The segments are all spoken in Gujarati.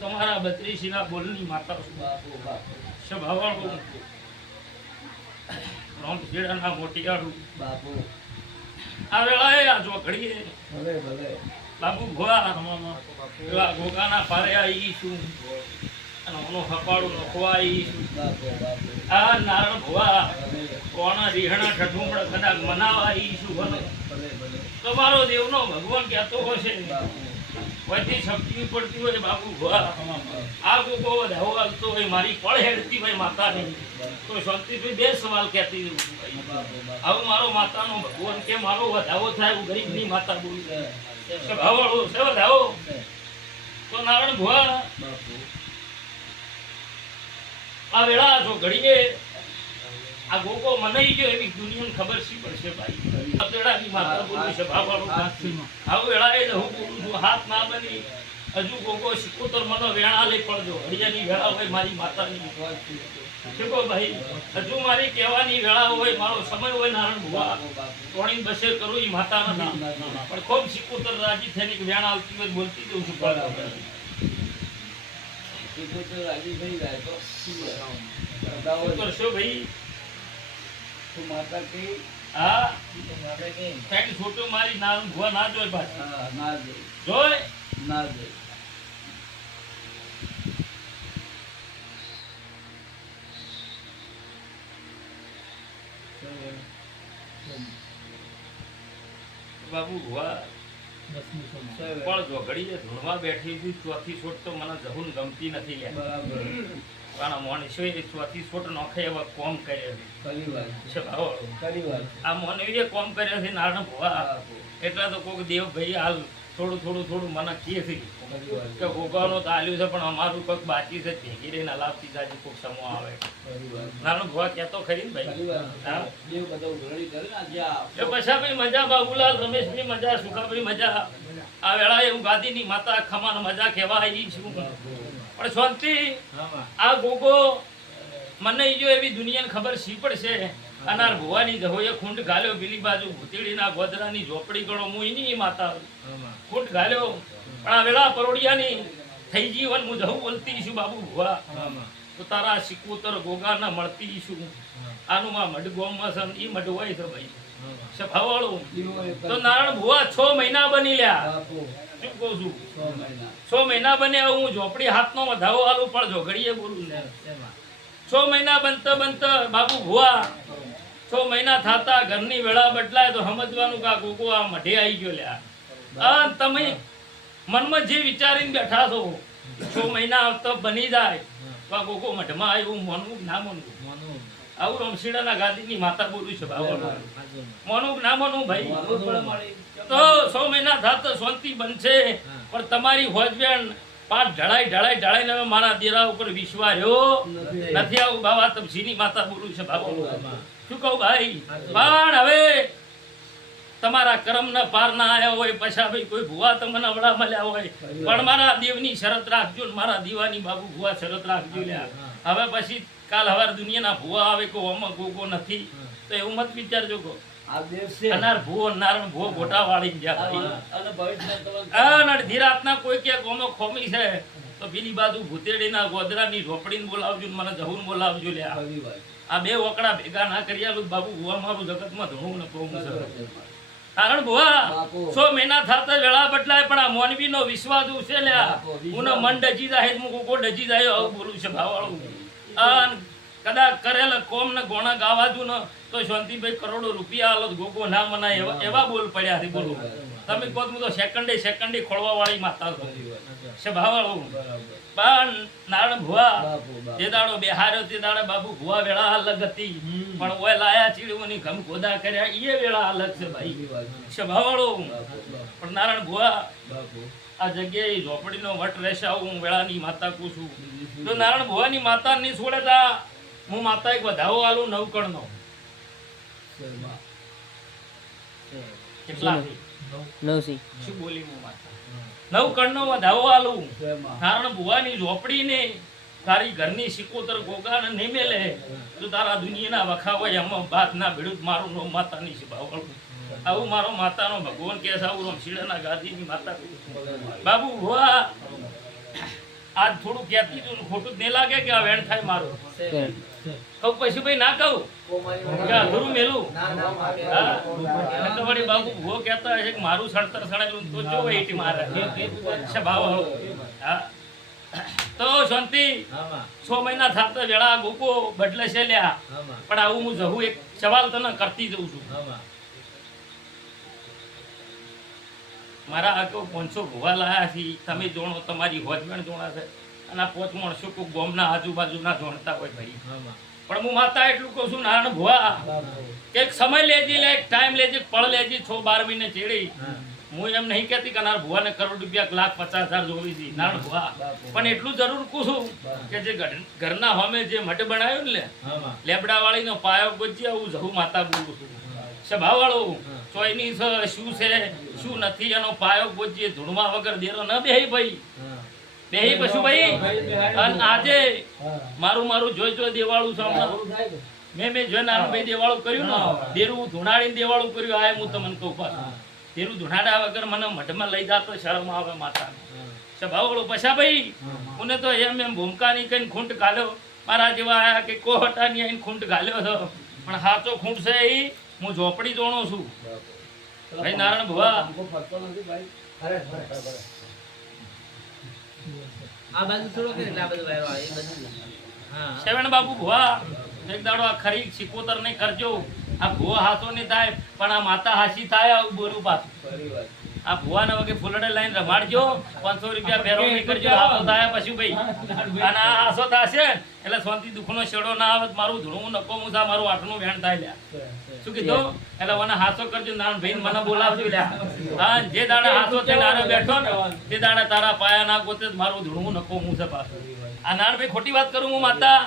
તમારા બત્રીસીના બોલની માતા રોમશેડાના મોટિયાળું. બાપુ આ વેળાએ આ જો ઘડીએ ભલે ભલે બાપુ ભુવા એવા ઘોઘાના પારે આવી છું અને ઓનો હપાડું નખવા આવી છું આ નારાયણ ભુવા, કોણા રીહણા ઠઠુમડા કદાચ મનાવા આવી છું ભગવાન કહેતો હશે. બધી શક્તિ પડતી હોય બાપુ આ કોકો વધાવો આવતો હોય, મારી પળ હેડતી હોય માતાની. તો શાંતિભાઈ, બે સવાલ કહેતી આવું મારો માતાનો ભગવાન કે મારો વધાવો થાય હું ગરીબની માતા બોલું ભાવાળો છે. વધાવો. તો નારાયણ ભુવા, આ વેળા છો ઘડીએ આ ગોગો મનાઈ ગયો એવી દુનિયાને ખબર શી પડશે ભાઈ? અતડાની માતા બોલું છે ભાવાળો આવું વેળા એ હું બોલું છું હાથ ના બની. હજુ ગોગો સિકોતર મને વેણા લઈ પડજો. હરિયાની વેળા હોય મારી માતાની શીખો ભાઈ? હજુ મારી કહેવાની વેળા હોય મારો સમય હોય નારાયણ ભુવા. બાપુ બસે કરું એ માતાના નામ. પણ ખૂબ સિકોતર રાજી થઈને કે વેણા આવતી હોય બોલતી જઉં છું રાજી થઈ જાય તો શું ભાઈ? છોટો મારી નારાયણ ભુવા ના જોય પાછી. ના દે ના દે બાબુ ભુવા. પણ જો ઘડીએ ધૂણવા બેઠી હતી ચોથી છોટ તો મને જહુન ગમતી નથી લે પણ મોનીશોએ ચોથી છોટ નોખે એવા કોમ કરે છે. ભાવો ખરી વાત કોમ કર્યા છે નારાયણ ભુવા એટલા તો કોક દેવ ભાઈ હાલ થોડું થોડું થોડું મને કહે છે કે ગોગાનો તો આલ્યું છે પણ અમારું કોઈક બાકી છે ભેગી રહીને લાભથી જાજી કોઈક સમો આવે. નાનો ભવા કહેતો ખરી ને ભાઈ? હા? એ પછા ભાઈ મજા બાબુલાલ રમેશભાઈ મજા સુખાભાઈ મજા. આ વેળા એવું ગાદીની માતા ખમાન મજા કહેવા આવી છું. પણ શાંતિ. આ ગોગો મને જો એવી દુનિયાને ખબર સી પડશે? અનાર ભુવાની જહોએ ખૂંડ ગાલ્યો બીલી બાજુ ભૂતેડીના ગોદરાની ઝોપડી ગણો હું એની માતા. ખૂંડ ગાલ્યો. પણ આ વેળા પરોડિયાની થઈ જીવન હું જવું બોલતી છું બાબુ ભુવા. તારા સિકોતર ગોગાના મળતી છું આનું માં મઢ છે ને ઈ મઢ છે ભાઈ. સફાવાળું તો નારાયણ ભુવા છ મહિના બની લ્યા. બાપુ. શું કહું છું? છ મહિના. બને હું ઝોપડી હાથનો વધાવો આલું પણ ઝોઘડીએ બોલું ને છ મહિના બનતા બનતા બાબુ ભુવા. છ મહિના થતા ઘરની વેળા બદલાય તો સમજવાનું કા ગોગો આ મઢે આવી ગયો લ્યા. આ તમે મનમાં જે વિચારીને બેઠા છો છ મહિના તો બની જાય. તો ગોગો મઢમાં આવ્યું મોનવું ના મોનવું? આવું રમશીડાના ગાદીની માતા બોલું છે મોનું ના મોનું ભાઈ? પણ તો સો મહિના થાત શાંતિ બનશે. પણ તમારી હોજબેન પાંચ ઢળાઈ ઢળાઈ ઢળાઈ ને મારા દેરા ઉપર વિશ્વાસ રહ્યો. નથી. આવું બાબા તપસીની માતા બોલું છે બાબા શું કહું ભાઈ? પણ હવે તમારા કર્મ ના પાર ના આવ્યા હોય પછા ભાઈ કોઈ ભુવા તમને વડા મળ્યા હોય. પણ મારા દેવની શરત રાખજો મારા દીવાની બાબુ ભુવા શરત રાખજો લ્યા. હવે પછી કાલ હવાર દુનિયાના ભુવા આવે કો ઓમાં ગોગો નથી. તો એવું મત વિચારજો કોઈ કે ગોમો ખોમી છે તો પેલી બાજુ ભૂતેડીના ગોદરાની ઢોપડીને બોલાવજો ને મને જહુન બોલાવજો લે આ બે વકડા ભેગા ના કરી આલું બાબુ ભુવા મારું જગતમાં ધણું ને કહું કારણ ભુવા છો સો મહિના થાતા વેળા બદલાય પણ આ મોનવી નો વિશ્વાસ ઉછે લ્યા હું મન ડજી જાય હું કોકો ડજી જાય આવું બોલું છે ભાવાળું. અન કદાચ કરેલ કોમ ને ગોણા ગાવાજુ ને તો શાંતિભાઈ કરોડો રૂપિયા આલો ગોગો ના મનાય એવા એવા બોલ પડ્યા છે બોલો. તમે કહો તો હું તો સેકન્ડે સેકન્ડે ખોળવા વાળી માતા છું. છે ભાવાળું પણ નારણ ભુવા. બાપુ બાપુ. જે દાડો બેહાર્યો તે દાડે બાબુ ભુવા વેળા અલગ હતી. પણ ઓય લાયા ચીડવાની ઘમ ખોદા કર્યા એ વેળા અલગ છે ભાઈ. છે ભાવાળું બાપુ બાપુ. પણ નારાયણ ભુવા બાપુ. આ જગ્યાએ ઝોપડીનો વટ રહેશે આવું હું વેળાની માતા કહું છું. તો? નારાયણ ભુવાની માતા ની છોડે તા. હું માતા એક વધાવો આલું નવકણનો. કેટલા નવસી શું બોલી હું માતા નવ કણનો વધાવો આલું કારણ ભુવાની ઝોપડી ને તારી ઘરની સિકોતર ગોગાને નહીં મેલે તો તારા દુનિયાના વખા હોય એમાં બાત ના ભેડું મારું નો માતાની શિભાવળ આવું મારો માતાનો ભગવાન કે છે આવું રમશીડાના ગાદીની માતા. બાબુ ભુવા. આજ થોડું કહેતી તું ખોટું જ નહીં લાગે કે આ વેણ થાય મારું. કહું પછી ભાઈ ના કહું? કે અધૂરું મેલું? હા? વળી બાબુ ભૂવો કહેતા હશે કે મારું સડતર સળેલું તો જો એટી મારે? છે ભાવ હા. તો શાંતિ. છ મહિના થાતો વેળા ગોકો બદલે છે લ્યા. પણ આવું હું જવું એક સવાલ તને કરતી જઉં છું. મારા આ કહું પાંચસો ભૂવા લાયા છે. તમે જોણો તમારી હોજમેણ જોણા છે. અને આ પોચ માણસો કોઈ ગોમના આજુબાજુના જોણતા હોય ભાઈ. પણ હું માતા એટલું કહું છું નારાયણ ભોવા એક સમય લેજે લે એક ટાઈમ લેજે પળ લેજે છ બાર મહિને ચેડી. હું એમ નહીં કહેતી કે નાર ભુવાને કરોડ રૂપિયા લાખ પચાસ હજાર જોવી છે. નારાયણ ભુવા. પણ એટલું જરૂર કહું કે જે ઘરના હોમે જે મઢ બનાવ્યું ને લેબડા વાળીનો પાયો ગોજી આવું જવું માતા બોલું છું. સભા વાળું ચોયની છે શું છે શું નથી એનો પાયો ગોજીએ ધૂણવા વગર દેરો ન બેહી ભાઈ. બેહી પશુ ભાઈ? અને આજે મારું મારું જોઈ જોઈ દેવાળું છે હમણાં. મેં મેં જોઈને નાનભાઈ દેવાળું કર્યું ને દેરું ધૂણાડીને દેવાળું કર્યું આ હું તમને કહું પાછું. તેરું ધૂણાડા વગર મને મઢમાં લઈ જાતો શરમ આવે માતા સભાવાળો પછા ભાઈ? મને તો એમ એમ ભૂમકાની કઈ ખૂંટ ગાલ્યો. મારા જેવા આયા કે કોહટાની આઈને ખૂંટ ગાલ્યો હતો. પણ સાચો ખૂંટ છે એ હું ઝોપડી જોણો છું. ભાઈ નારાયણ ભવા. આ બાજુ થોડો કે એટલે આ બધું વાયરો આવે એ બધું હા. સેવણ બાપુ ભુવા એક દાડો આ ખરી સિકોતર નહીં કરજો આ ભુવા હાથો ને થાય પણ આ માતા હાસી થાય આવું બોરું પાછું. આ ભુવાના વગે ફૂલડે લાઈન રમાડજો પાંચસો રૂપિયા ફેરવણી કરજો આસો થાય પછી ભાઈ. અને આ આસો થશે એટલે શાંતિ દુઃખનો છેડો ના આવે મારું ધૂણું નકો મુસા મારું આઠનું વેણ થાય લ્યા. શું કીધું? એટલે મને હાસો કરજો નારાયણ ભાઈ મને બોલાવજો લ્યા. હા જે દાડા હાસો તે આરે બેઠો ને તે દાડા તારા પાયા ના ગોતે મારું ધૂણું નકો મુસે પાછું. આ નારાયણભાઈ ખોટી વાત કરું હું માતા.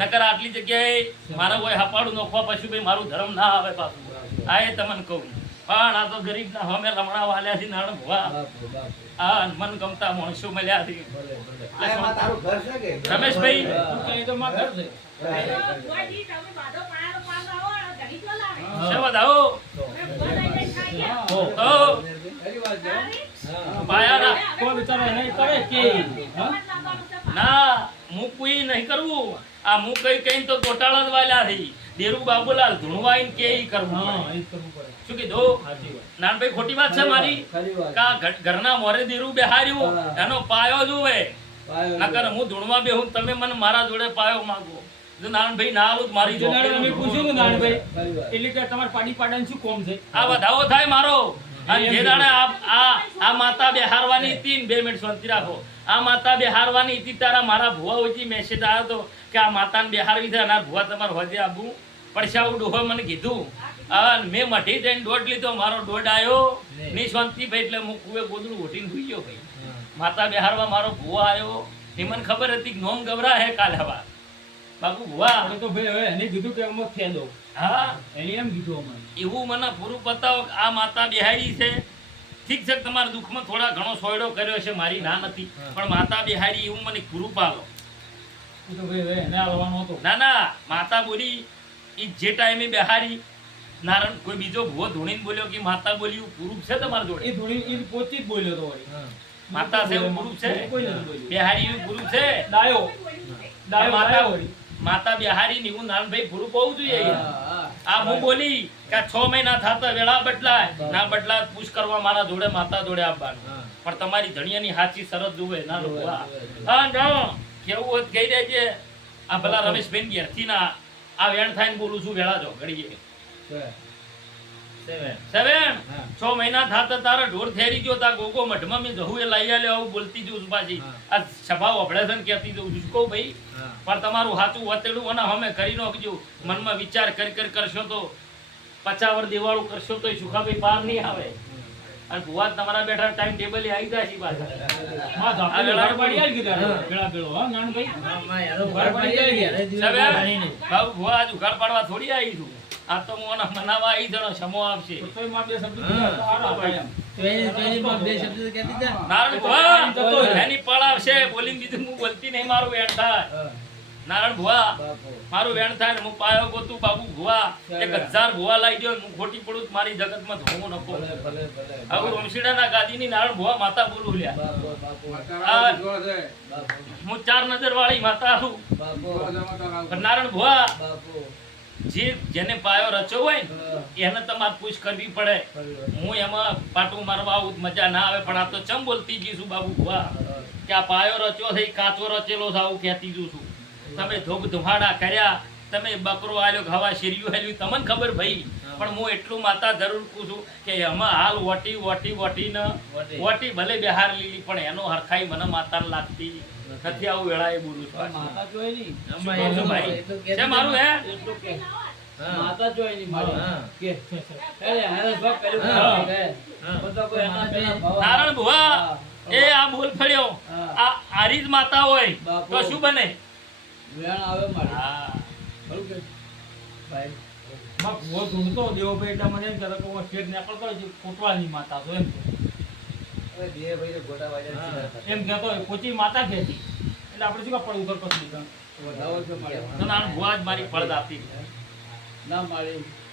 નકર આટલી જગ્યાએ મારા કોઈ હપાડું નોખવા પછી ભાઈ મારું ધર્મ ના આવે પાછું. આ એ તમને કહું. પણ આ તો ગરીબ ના હમે લમણા વાલ્યા છે નાણ ભવા આ મન ગમતા માણસો મળ્યા થી રમેશભાઈ? તું કહી તો પાયાના ના હું. કોઈ નહીં કરવું. આ હું કઈ કઈ તો ગોટાળા જ વાલ્યા છે. દેરુ બાબુલાલ ધૂણવાઈ કે ઈ કરવું શું કીધું? નાનભાઈ ખોટી વાત છે મારી? કા ઘરના મોરે દેરું બેહાર્યું? એનો પાયો જોવે નકર હું ધૂણવા બેહું તમે મને મારા જોડે પાયો માંગો. નાનભાઈ ના આલું મારી જો અમે પૂછ્યું ને જોડે એટલે કે તમારે પાડી પાડાનું શું કોમ છે? આ વધાવો થાય મારો. અને જે દાડે આ આ આ માતા બેહારવાની હતી બે મિનિટ શાંતિ રાખો. આ માતા બેહારવાની હતી તારા મારા ભુવા ઓછી મેસેજ આવ્યો હતો કે આ માતાને બેહારવી છે અને આ ભુવા તમારે હોજે પડશાવું ડોહોએ મને કીધું. મેં મઠી જઈને દોઢ લીધો મારો દોઢ આવ્યો ની શાંતિ ભાઈ એટલે હું કુએ ગોદડું ઓટીને સુઈ ગયો ભાઈ. માતા બેહારવા મારો ભુવા આવ્યો એ મને ખબર હતી કે નોમ ગભરા હે કાલે હવા બાપુ ભુવા. તો ભાઈ હવે એને કીધું કે અમે થયા દો. હા. એને એમ કીધું અમારે એવું મને પૂરું બતાવો આ માતા બિહારી છે. ઠીક છે તમારા દુઃખમાં થોડા ઘણો સોયડો કર્યો છે મારી ના નથી. પણ માતા બિહારી એવું મને પૂરું પાલો તો ભાઈ એને હાલવાનો હતો. ના ના માતા બોલી એ જે ટાઈમે બિહારી નારણ કોઈ બીજો ભૂવો ધૂણીને બોલ્યો કે માતા બોલ્યું પુરુષ છે તમારા જોડે? એ થોડી એ પોતે જ બોલ્યો તો વળી. માતા છે પુરુષ છે? બિહારી પુરુષ છે? ડાયો ડાયો માતા વળી. માતા બિહારી ની હું નાનભાઈ પૂરું પાવું જોઈએ આ હું બોલી કે છ મહિના થતા વેળા બદલાય. ના બદલાય પુશ કરવા મારા જોડે માતા જોડે આવવાનું. પણ તમારી ધણિયાની સાચી શરત જુએ ના લોકો. હા જાઓ. કેવું હોય તો કહી દેજે. આ પેલા રમેશભાઈ ઘેરથી ના આ વેણ થાય બોલું છું વેળા જો ઘડીએ છ મહિના થાતા તારા ઢોર થેરી ગયો તા ગોગો મઢમાં મેં જહું એ લઈ આલ્યો આવું બોલતી જઉં પાછી. આ સભા વભળે છે ને કહેતી જઉં છું. કહું ભાઈ? પણ તમારું સાચું વતેડું અને અમે કરી નાખજો. મનમાં વિચાર કરી કરી કરશો તો પચાવર દેવાળું કરશો તો સુખાભાઈ પાર નહીં આવે. અને ભુવા તમારા બેઠા ટાઈમ ટેબલ આવી જાય છે પાછા. આ પાડી હા. ગયા બાબુ ભુવા આજ ઉઘાડ પાડવા થોડી આવી છું. આ તો મોના મનાવા આવી જણો સમો આપશે. તોયમાં બે શબ્દ હા. કીધા તો સારા ભાઈ. નારાયણ ભુવા. એની પળાવશે બોલીને દીધું હું બોલતી નહીં મારું વેણ થાય. નારાયણ ભુવા. મારું વેણ થાય ને હું પાયો ગોતું બાબુ ભુવા. એક હજાર ભુવા લાવી ગયો હું ખોટી પડું મારી મારી જગતમાં ધોવું નકો હવે રમશીડાના ગાદીની નારાયણ ભુવા માતા બોલું લ્યા. હું. ચાર નજર વાળી માતા છું નારાયણ ભુવા. જે જેને પાયો રચ્યો હોય ને એને તમારે પૂછ કરવી પડે. હું એમાં પાટું મારવા આવું મજા ના આવે પણ આ તો ચમ બોલતી જી બાબુ ભુવા. કે આ પાયો રચ્યો છે કાચો રચેલો છે આવું કહેતી જુ છું. તમે ધોબ ધુમાડા કર્યા તમે બકરો આલ્યો હવા શેરીયું આલ્યું તમને ખબર ભાઈ. પણ હું એટલું માતા જરૂર પૂછું કે એમાં હાલ વટી વટી વટી. ન. વટી ભલે બિહાર લીલી પણ એનો હરખાઈ મને માતા લાગતી. નથી આવું વેળાએ બોલું છું. માતા જોઈ ભાઈ? એ છે મારું હે જોઈ મારી. કે. અરે, પેલું. ભાવ કહે. હા. બધા કોઈ એના પેલા નારાયણ ભુવા એ આ બોલ ફળ્યો. આ આરી જ માતા હોય તો શું બને વેણ આવે મારી. હા કે? ભાઈ. માં ભૂવો ધૂણતો દેવભાઈ એટલા મને એમ કહેતો કે હું શેઠ નીકળતો છે, માતા તો એમ એમ કહેતો પોચી માતા કહેતી એટલે આપણે શું પડવું ઉપર પછી? છો મારી. ફળ આપી ના મારી.